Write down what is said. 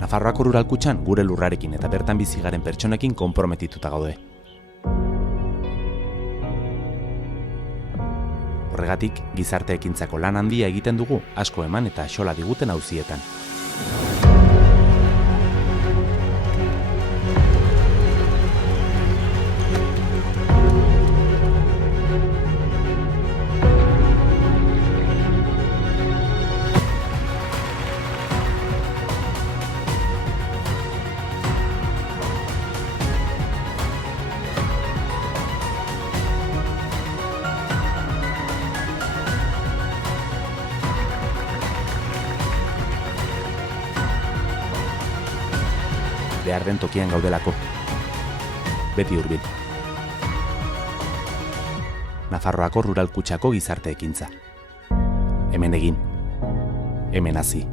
Nafarroako Rural Kutxan gure lurrarekin eta bertan bizi garen pertsonekin konprometituta gaude. Horregatik, gizarte ekintzako lan handia egiten dugu asko eman eta xola diguten auzietan. Behar den tokian gaudelako. Beti hurbil. Nafarroako Rural Kutxako gizarte ekintza. Hemen egin. Hemen hasi.